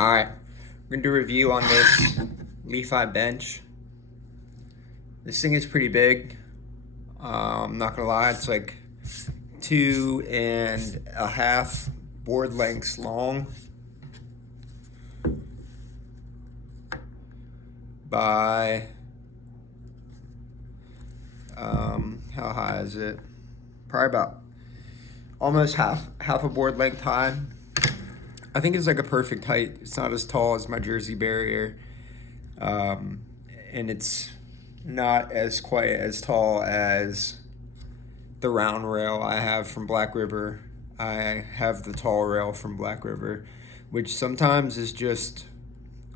Alright, we're going to do a review on this Leefai bench. This thing is pretty big. I'm not going to lie, it's like 2.5 board lengths long by, how high is it? Probably about almost half a board length high. I think it's like a perfect height. It's not as tall as my Jersey barrier, and it's not as quite as tall as the round rail I have from Black River. I have the tall rail from Black River, which sometimes is just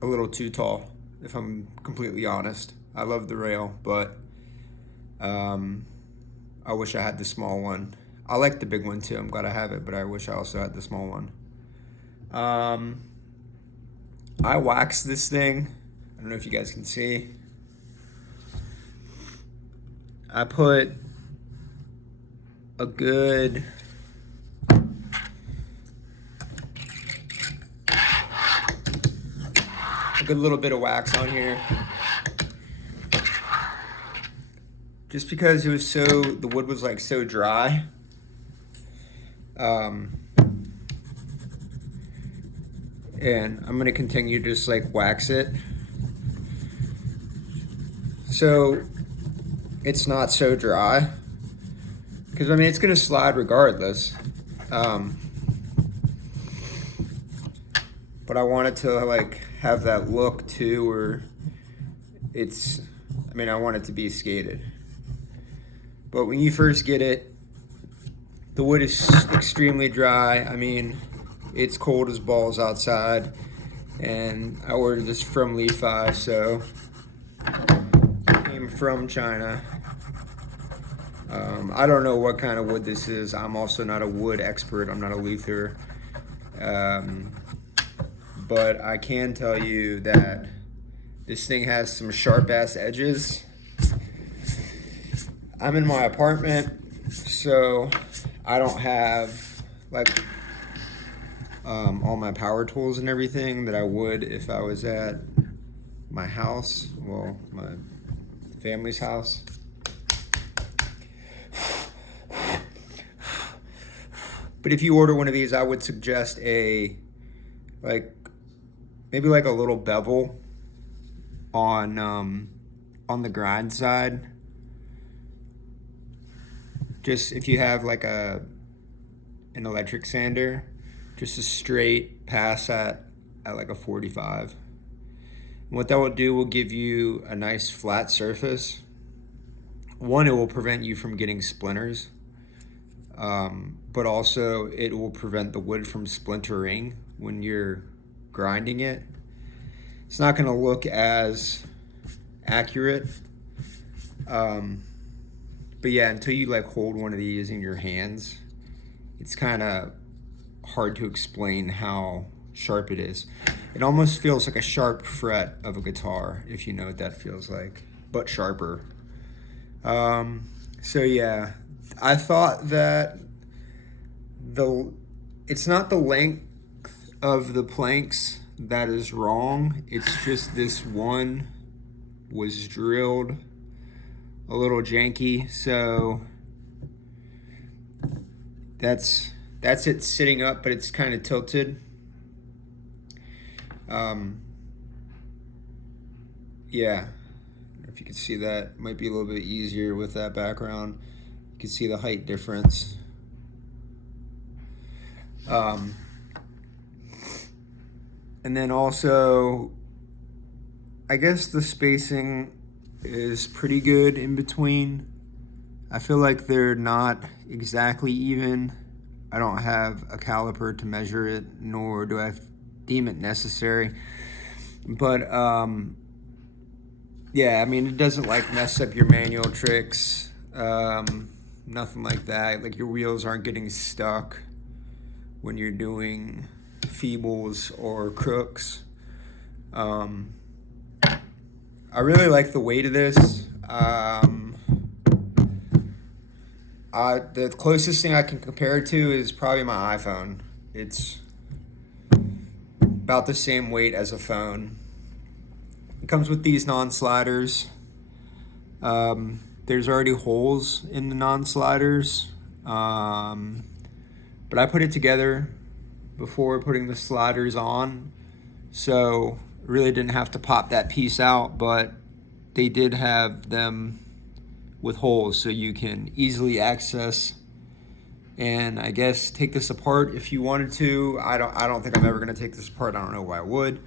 a little too tall, if I'm completely honest. I love the rail, but I wish I had the small one. I like the big one too. I'm glad I have it, but I wish I also had the small one. I waxed this thing. I don't know if you guys can see. I put a good little bit of wax on here. Just because it was the wood was like so dry. And I'm gonna continue to just like wax it so it's not so dry, because I mean it's gonna slide regardless, but I want it to like have that look too, where I want it to be skated. But when you first get it, the wood is extremely dry. I mean, it's cold as balls outside, and I ordered this from Leefai, so it came from China. I don't know what kind of wood this is. I'm also not a wood expert. I'm not a luthier, but I can tell you that this thing has some sharp ass edges. I'm in my apartment, so I don't have like all my power tools and everything that I would if I was at my house, well, my family's house. But if you order one of these, I would suggest maybe like a little bevel on the grind side. Just if you have like an electric sander, just a straight pass at like a 45. And what that will do will give you a nice flat surface. One, it will prevent you from getting splinters, but also it will prevent the wood from splintering when you're grinding it. It's not gonna look as accurate, but yeah, until you like hold one of these in your hands, it's kind of hard to explain how sharp it is. It almost feels like a sharp fret of a guitar, if you know what that feels like, but sharper. So yeah, I thought that it's not the length of the planks that is wrong. It's just this one was drilled a little janky, so that's it sitting up, but it's kind of tilted. Yeah, if you can see that, might be a little bit easier with that background. You can see the height difference. And then also, I guess the spacing is pretty good in between. I feel like they're not exactly even. I don't have a caliper to measure it, nor do I deem it necessary. But yeah, I mean, it doesn't like mess up your manual tricks, nothing like that. Like your wheels aren't getting stuck when you're doing feebles or crooks. I really like the weight of this. The closest thing I can compare it to is probably my iPhone. It's about the same weight as a phone. It comes with these non-sliders. There's already holes in the non-sliders, but I put it together before putting the sliders on, so really didn't have to pop that piece out, but they did have them with holes so you can easily access and I guess take this apart if you wanted to. I don't think I'm ever going to take this apart. I don't know why I would.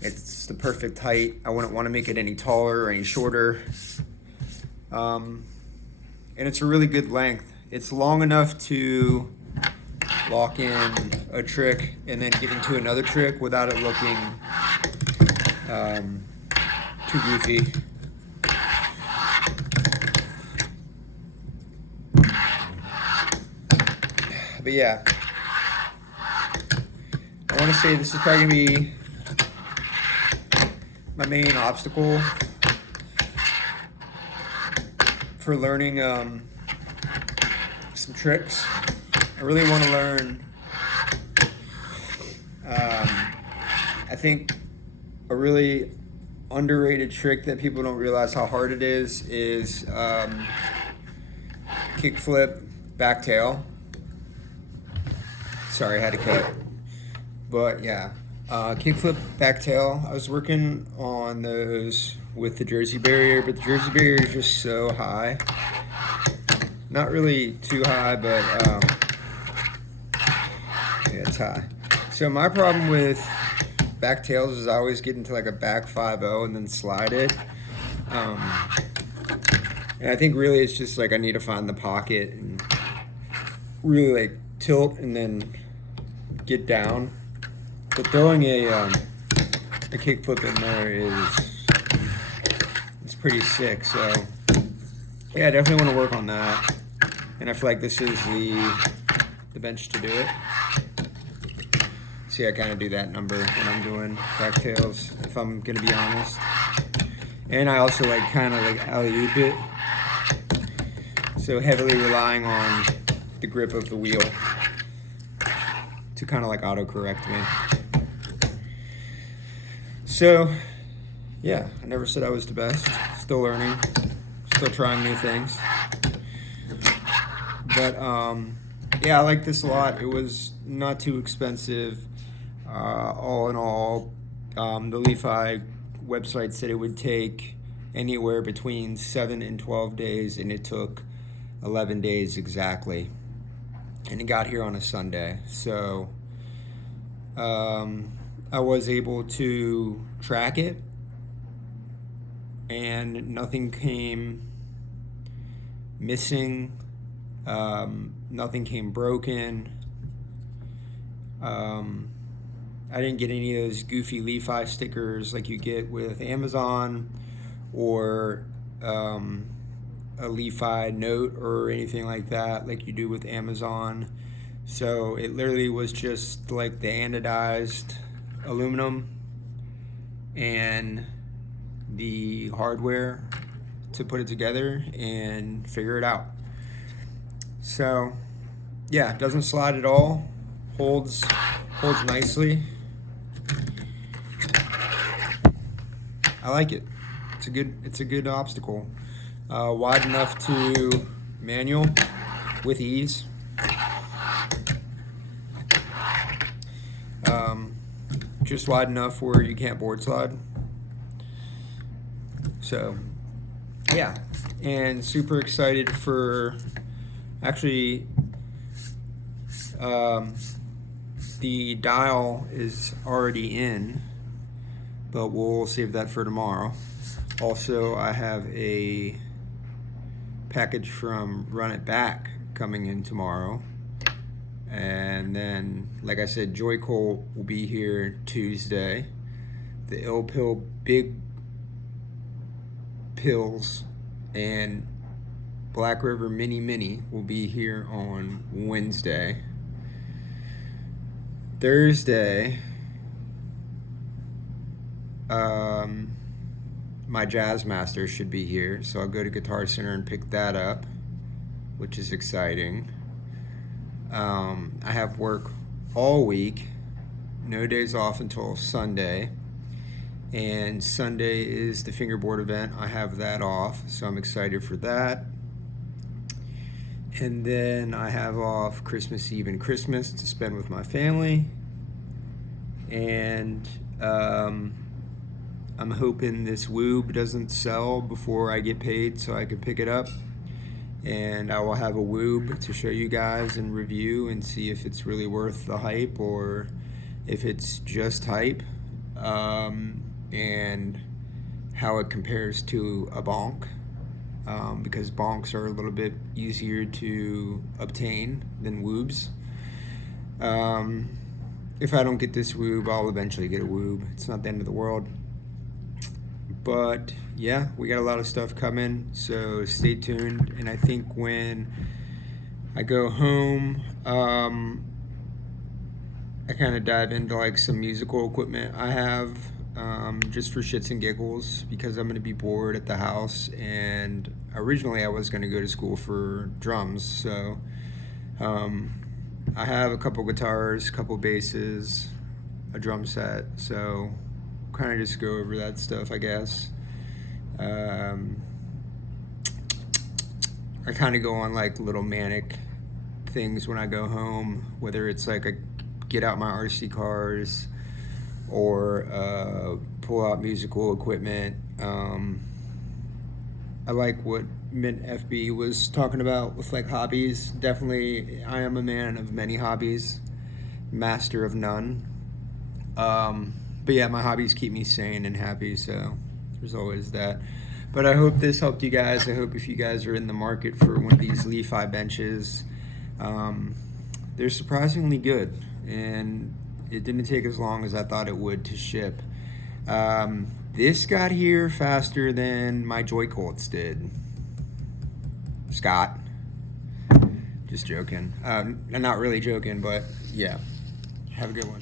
It's the perfect height. I wouldn't want to make it any taller or any shorter. And it's a really good length. It's long enough to lock in a trick and then get into another trick without it looking too goofy. But yeah, I want to say this is probably going to be my main obstacle for learning some tricks. I really want to learn, I think a really underrated trick that people don't realize how hard it is kickflip back tail. Sorry, I had to cut. But yeah, kickflip back tail. I was working on those with the Jersey barrier, but the Jersey barrier is just so high. Not really too high, but yeah, it's high. So my problem with back tails is I always get into like a back 5-0 and then slide it. And I think really it's just like I need to find the pocket and really like tilt and then get down. But throwing a kickflip in there it's pretty sick. So yeah, I definitely want to work on that. And I feel like this is the bench to do it. See, I kind of do that number when I'm doing back tails, if I'm gonna be honest. And I also like kind of like alley-oop it. So heavily relying on the grip of the wheel to kind of like auto-correct me. So yeah, I never said I was the best. Still learning, still trying new things. But yeah, I like this a lot. It was not too expensive. All in all, the Leefai website said it would take anywhere between 7 and 12 days, and it took 11 days exactly. And it got here on a Sunday. So I was able to track it, and nothing came missing. Nothing came broken. I didn't get any of those goofy Leefai stickers like you get with Amazon or a Leefai note or anything like that like you do with Amazon. So it literally was just like the anodized aluminum and the hardware to put it together and figure it out. So yeah, it doesn't slide at all. Holds nicely. I like it. It's a good obstacle. Wide enough to manual with ease. Just wide enough where you can't board slide. So yeah, and super excited for actually the dial is already in, but we'll save that for tomorrow. Also, I have a package from Run It Back coming in tomorrow. And then, like I said, Joy Cole will be here Tuesday. The Ill Pill Big Pills and Black River Mini will be here on Wednesday. Thursday, my Jazz Master should be here, so I'll go to Guitar Center and pick that up, which is exciting. I have work all week, no days off until Sunday. And Sunday is the fingerboard event. I have that off, so I'm excited for that. And then I have off Christmas Eve and Christmas to spend with my family. And I'm hoping this woob doesn't sell before I get paid so I can pick it up. And I will have a woob to show you guys and review and see if it's really worth the hype or if it's just hype. And how it compares to a bonk, because bonks are a little bit easier to obtain than woobs. If I don't get this woob, I'll eventually get a woob. It's not the end of the world. But yeah, we got a lot of stuff coming, so stay tuned. And I think when I go home, I kind of dive into like some musical equipment I have, just for shits and giggles, because I'm going to be bored at the house. And originally I was going to go to school for drums, so I have a couple guitars, a couple basses, a drum set, so kind of just go over that stuff, I guess. I kind of go on like little manic things when I go home, whether it's like a get out my RC cars or pull out musical equipment. I like what Mint FB was talking about with like hobbies. Definitely, I am a man of many hobbies, master of none. But yeah, my hobbies keep me sane and happy, so there's always that. But I hope this helped you guys. I hope if you guys are in the market for one of these Leefai benches, they're surprisingly good, and it didn't take as long as I thought it would to ship. This got here faster than my Joy Colts did. Scott. Just joking. Not really joking, but yeah. Have a good one.